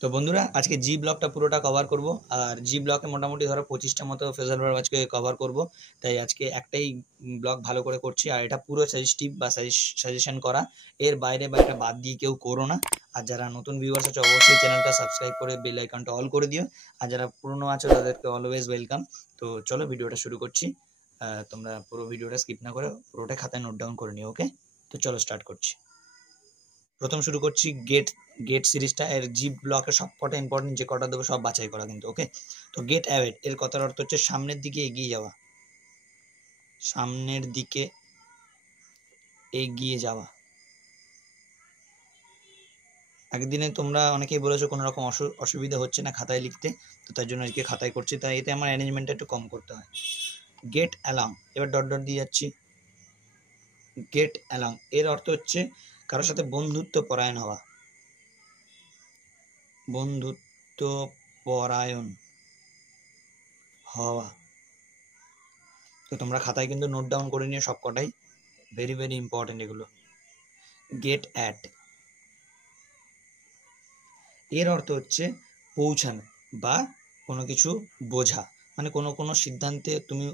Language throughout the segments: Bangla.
তো বন্ধুরা আজকে জি ব্লকটা পুরোটা কভার করব। আর জি ব্লকে মোটামুটি ধরো 25টা মতো ফ্রেজাল ভার্ব আজকে কভার করব। তাই আজকে একটাই ব্লক ভালো করে করছি, আর এটা পুরো সাজেস্টিভ বা সাজেশন করা, এর বাইরে বা এটা বাদ দিয়ে কেউ করো না। আর যারা নতুন ভিউয়ার্স আছে অবশ্যই চ্যানেলটা সাবস্ক্রাইব করে বেল আইকনটা অল করে দিও, আর যারা পুরনো আছে তাদেরকে অলওয়েজ ওয়েলকাম। তো চলো ভিডিওটা শুরু করছি। তোমরা পুরো ভিডিওটা স্কিপ না করে পুরোটা খাতায় নোট ডাউন করে নিও, ওকে? তো চলো স্টার্ট করছি। প্রথম শুরু করছি গেট গেট সিরিজটা। এর জি ব্লকের সব কটা ইম্পর্টেন্ট যে কটা দেবো সব বাছাই করা কিন্তু, ওকে? তো গেট অ্যাওয়েড এর কথার অর্থ হচ্ছে সামনের দিকে এগিয়ে যাওয়া, সামনের দিকে এগিয়ে যাওয়া। একদিনে তোমরা অনেকেই বলেছো কোনো রকম অসুবিধা হচ্ছে না খাতায় লিখতে, তো তার জন্য আজকে খাতায় করছি, তাই এতে আমার অ্যারেঞ্জমেন্টটা একটু কম করতে হয়। গেট অ্যালং, এবার ডট ডট দিয়ে যাচ্ছি। গেট অ্যালং এর অর্থ হচ্ছে কারোর সাথে বন্ধুত্ব পরায়ণ হওয়া, বন্ধুত্ব পরায়ণ হওয়া। তো তোমরা খাতায় কিন্তু নোট ডাউন করে নিও সব কটাই, ভেরি ভেরি ইম্পর্টেন্ট এগুলো। গেট অ্যাট এর অর্থ হচ্ছে পৌঁছানো বা কোনো কিছু বোঝা, মানে কোনো কোনো সিদ্ধান্তে তুমি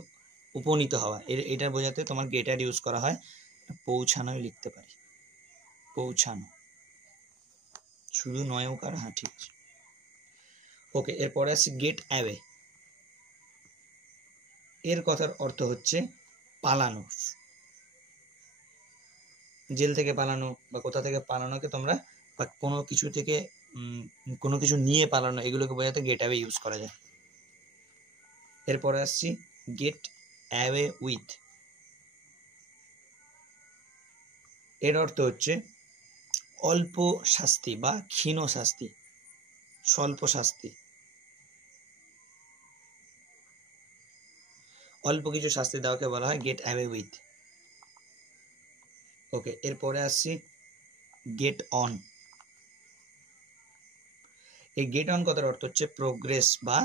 উপনীত হওয়া, এটা বোঝাতে তোমার গেট অ্যাট ইউজ করা হয়। পৌঁছানোই লিখতে পারি, পৌঁছানো, শুধু নয় ওকার, হ্যাঁ ঠিক আছে। ওকে, এরপরে আসছি গেট অ্যাওয়ে। এর কথার অর্থ হচ্ছে পালানো, জেল থেকে পালানো বা কোথা থেকে পালানোকে তোমরা, বা কোনো কিছু থেকে কোনো কিছু নিয়ে পালানো, এগুলোকে বোঝাতে গেট অ্যাওয়ে ইউজ করা যায়। এরপরে আসছি গেট অ্যাওয়ে উইথ। এর অর্থ হচ্ছে অল্প শাস্তি বা ক্ষীণ শাস্তি, স্বল্প শাস্তি, অল্প কিছু শাস্তি দেওয়াকে বলা হয় গেট অ্যাওয়ে উইথ। ওকে, এরপরে আসছি গেট অন। এই গেট অন কথার অর্থ হচ্ছে প্রোগ্রেস বা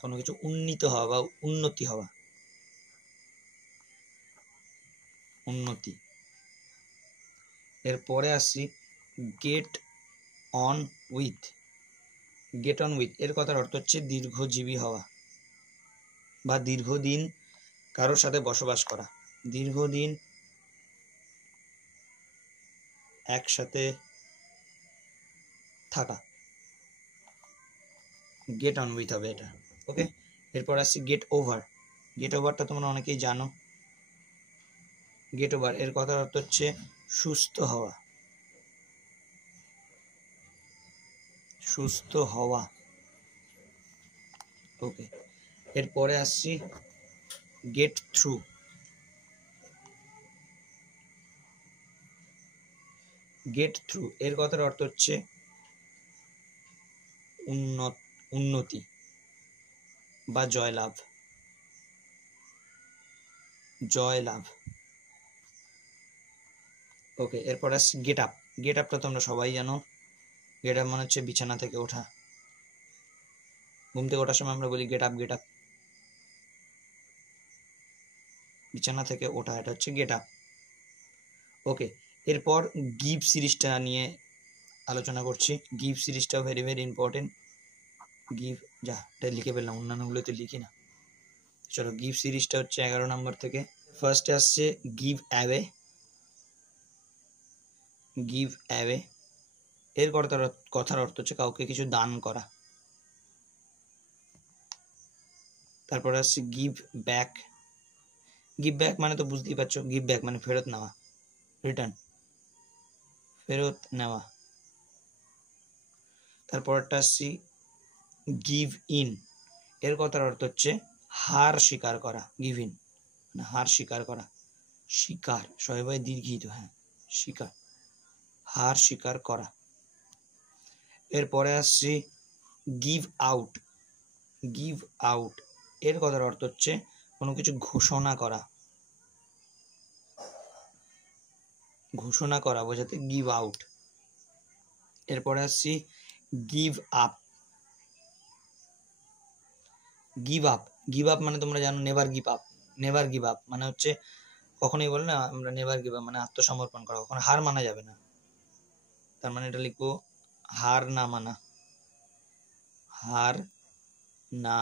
কোনো কিছু উন্নীত হওয়া বা উন্নতি হওয়া, উন্নতি। এরপরে আসছি get on with. Get on with এর কথার অর্থ হচ্ছে দীর্ঘজীবী হওয়া বা দীর্ঘদিন কারোর সাথে বসবাস করা, দীর্ঘদিন একসাথে থাকা, গেট অন উইথ হবে এটা, ওকে? এরপর আসছি গেট ওভার। গেট ওভারটা তোমরা অনেকেই জানো। গেট ওভার এর কথার অর্থ হচ্ছে সুস্থ হওয়া, সুস্থ হওয়া, ওকে? এরপরে আসছি গেট থ্রু। গেট থ্রু এর কথার অর্থ হচ্ছে উন্নতি বা জয়লাভ, জয়লাভ, ওকে? এরপর আসছি গেট আপ। গেট আপটা তোমরা সবাই জানো। গেট আপ মানে হচ্ছে বিছানা থেকে ওঠা, ঘুম থেকে ওঠার সময় আমরা বলি গেট আপ, গেট আপ, বিছানা থেকে ওঠা, এটা হচ্ছে গেট আপ, ওকে? এরপর গিভ সিরিজটা নিয়ে আলোচনা করছি। গিভ সিরিজটাও ভেরি ভেরি ইম্পর্টেন্ট। গিভ, যা এটা লিখে ফেললাম, অন্যান্যগুলো তো লিখি না। চলো, গিভ সিরিজটা হচ্ছে 11 নম্বর থেকে। ফার্স্টে আসছে গিভ অ্যাওয়ে। গিভ অ্যাওয়ে এর কথার অর্থ হচ্ছে কাউকে কিছু দান করা। তারপর আসছে গিভ ব্যাক। গিভ ব্যাক মানে তো বুঝতেই পারছো, গিভ ব্যাক মানে ফেরত নেওয়া, রিটার্ন, ফেরত নেওয়া। তারপরটা আসছি গিভ ইন। এর কথার অর্থ হচ্ছে হার স্বীকার করা, গিভ ইন মানে হার স্বীকার করা, স্বীকার, সবাই দীর্ঘিত, হ্যাঁ, স্বীকার, হার স্বীকার করা। এরপরে আসছি গিভ আউট। গিভ আউট এর কথার অর্থ হচ্ছে কোনো কিছু ঘোষণা করা, ঘোষণা করা বোঝাতে গিভ আউট। এরপরে আসছি give up. Give up, give up মানে তোমরা জানো never give up. Never give up মানে হচ্ছে কখনোই বলে না আমরা নেভার গিভ আপ, মানে আত্মসমর্পণ করা, কখনো হার মানা যাবে না। তার মানে এটা লিখবো হার না মানা, হার না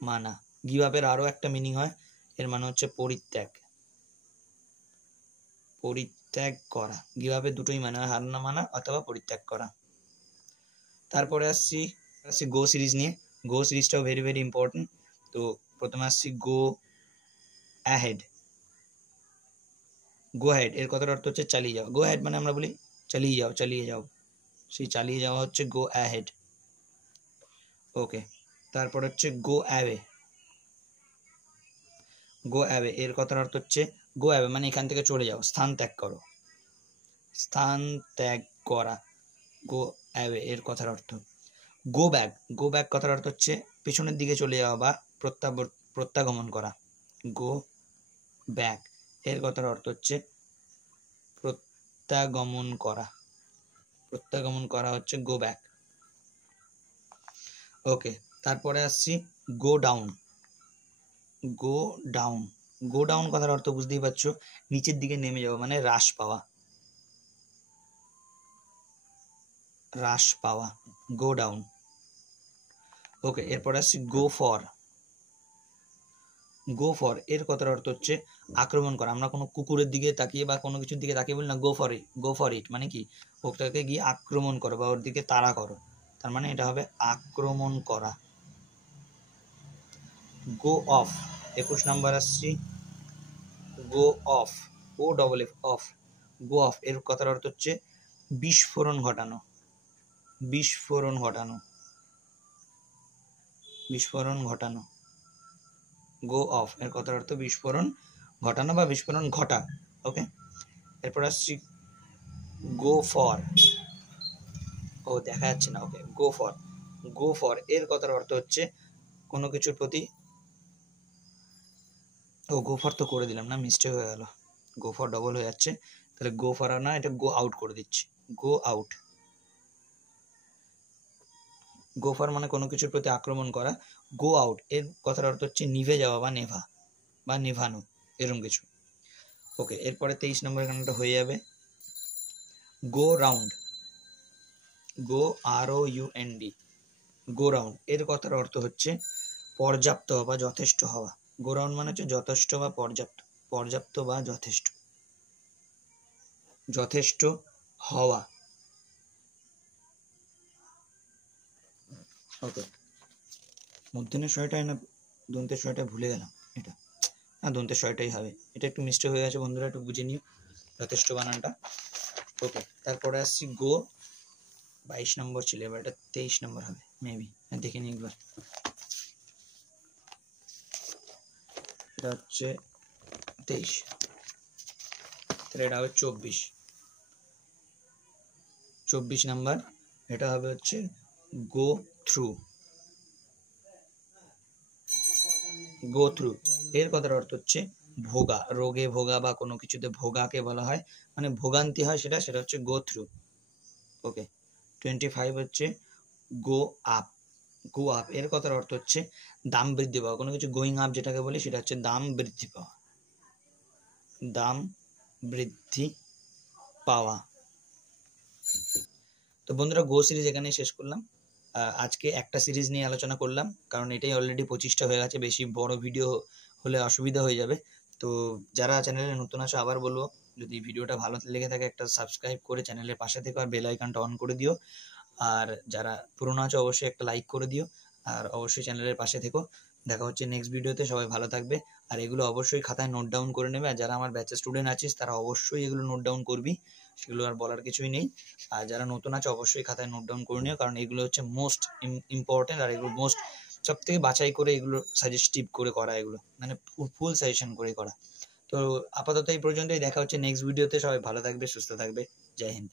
মানা। গিভ আপের আরো একটা মিনিং হয়, এর মানে হচ্ছে পরিত্যাগ, পরিত্যাগ করা। গিভ আপের দুটোই মানে হয়, হার না মানা অথবা পরিত্যাগ করা। তারপরে আসছি গো সিরিজ নিয়ে। গো সিরিজটাও ভেরি ভেরি ইম্পর্টেন্ট। তো প্রথমে আসছি গো অ্যাহেড। গো অ্যাহেড এর কথার অর্থ হচ্ছে চালিয়ে যাও। গো অ্যাহেড মানে আমরা বলি চালিয়ে যাও, চালিয়ে যাও, সেই চালিয়ে যাওয়া হচ্ছে গো অ্যাহেড। ওকে, তারপর হচ্ছে গো অ্যাওয়ে। গো অ্যাওয়ে এর কথার অর্থ হচ্ছে গো অ্যাওয়ে মানে এখান থেকে চলে যাও, স্থান ত্যাগ করো, স্থান ত্যাগ করা। গো অ্যাওয়ে এর কথার অর্থ। গো ব্যাক, গো ব্যাক কথার অর্থ হচ্ছে পেছনের দিকে চলে যাওয়া বা প্রত্যাগমন করা। গো ব্যাক এর কথার অর্থ হচ্ছে প্রত্যাগমন করা, প্রত্যাগমন করা হচ্ছে গো ব্যাক। ওকে, তারপরে আসছি go down. Go down, go down কথার অর্থ বুঝতেই পারছো, নিচের দিকে নেমে যাওয়া মানে হ্রাস পাওয়া, হ্রাস পাওয়া, গো ডাউন। ওকে, এরপর আসছি গো ফর। গো ফর এর কথার অর্থ হচ্ছে আক্রমণ করা। আমরা কোনো কুকুরের দিকে তাকিয়ে বা কোনো কিছুর দিকে তাকিয়ে বলি না go for it, go for it মানে কি ওটাকে গিয়ে আক্রমণ করো বা ওর দিকে তাড়া করো, তার মানে এটা হবে আক্রমণ করা। গো অফ, 21 নাম্বার আসছি go off, O double F, off. Go off এর কথার অর্থ হচ্ছে বিস্ফোরণ ঘটানো, বিস্ফোরণ ঘটানো, বিস্ফোরণ ঘটানো। গো অফ এর কথার অর্থ বিস্ফোরণ ঘটানো বা বিস্ফোরণ ঘটা। ওকে, এরপর আসছি গো ফর, ও দেখা যাচ্ছে না। ওকে, গো ফর, গো ফর এর কথার অর্থ হচ্ছে কোনো কিছুর প্রতি, ও গো ফর তো করে দিলাম না, মিস্টেক হয়ে গেল, গো ফর ডবল হয়ে যাচ্ছে, তাহলে গো ফর আর না, এটা গো আউট করে দিচ্ছি, গো আউট। গো ফর মানে কোনো কিছুর প্রতি আক্রমণ করা। গো আউট এর কথার অর্থ হচ্ছে নিভে যাওয়া বা নেভা বা নেভানো, এরকম কিছু। ওকে, এরপরে 23 নম্বর গানটা হয়ে যাবে go round. Go R O U N D, go round এর কথার অর্থ হচ্ছে পর্যাপ্ত বা যথেষ্ট হওয়া। গো রাউন্ড মানে হচ্ছে যথেষ্ট বা পর্যাপ্ত, পর্যাপ্ত বা যথেষ্ট, যথেষ্ট হওয়া। ওকে, মূর্ধন্যের শয়টাই না দন্তের শয়টা ভুলে গেলাম, এটা না দন্তের শয়টাই হবে, এটা একটু মিস্টেক হয়ে গেছে বন্ধুরা, একটু বুঝে নিও যথেষ্ট বানানটা। ওকে, তারপরে আসছি গো 22 নম্বর ছিল, এবার এটা 23 নম্বর হবে মেবি, দেখে নিই একবার। এটা হচ্ছে 23, তাহলে এটা হবে 24 নাম্বার। এটা হবে হচ্ছে গো থ্রু। গো থ্রু এর কথার অর্থ হচ্ছে ভোগা, রোগে ভোগা বা কোনো কিছুতে ভোগাকে বলা হয়, মানে ভোগান্তি হয় সেটা, সেটা হচ্ছে গো থ্রু। ওকে, 25 হচ্ছে গো আপ। গো আপ এর কথার অর্থ হচ্ছে দাম বৃদ্ধি পাওয়া, কোনো কিছু গোয়িং আপ যেটাকে বলি সেটা হচ্ছে দাম বৃদ্ধি পাওয়া, দাম বৃদ্ধি পাওয়া। তো বন্ধুরা গো সিরিজ এখানে শেষ করলাম। আজকে একটা সিরিজ নিয়ে আলোচনা করলাম, কারণ এটাই অলরেডি 25টা হয়ে গেছে, বেশি বড় ভিডিও হলে অসুবিধা হয়ে যাবে। তো যারা চ্যানেলে নতুন আছো আবার বলবো, যদি ভিডিওটা ভালো লেগে থাকে একটা সাবস্ক্রাইব করে চ্যানেলের পাশে থেকো আর বেল আইকনটা অন করে দিও। আর যারা পুরনো আছো অবশ্যই একটা লাইক করে দিও, আর অবশ্যই চ্যানেলের পাশে থেকো। দেখা হচ্ছে নেক্সট ভিডিওতে, সবাই ভালো থাকবে। আর এগুলো অবশ্যই খাতায় নোট ডাউন করে নেবে, আর যারা আমার ব্যাচের স্টুডেন্ট আছিস তারা অবশ্যই এগুলো নোট ডাউন করবি, সেগুলো আর বলার কিছুই নেই। আর যারা নতুন আছে অবশ্যই খাতায় নোট ডাউন করে নিও, কারণ এগুলো হচ্ছে মোস্ট ইম্পর্টেন্ট, আর এগুলো মোস্ট সব থেকে বাছাই করে এগুলো সাজেস্টিভ করে করা, এগুলো মানে ফুল সাজেশন করে করা। তো আপাতত এই পর্যন্তই, দেখা হচ্ছে নেক্সট ভিডিওতে। সবাই ভালো থাকবে, সুস্থ থাকবে, জয় হিন্দ।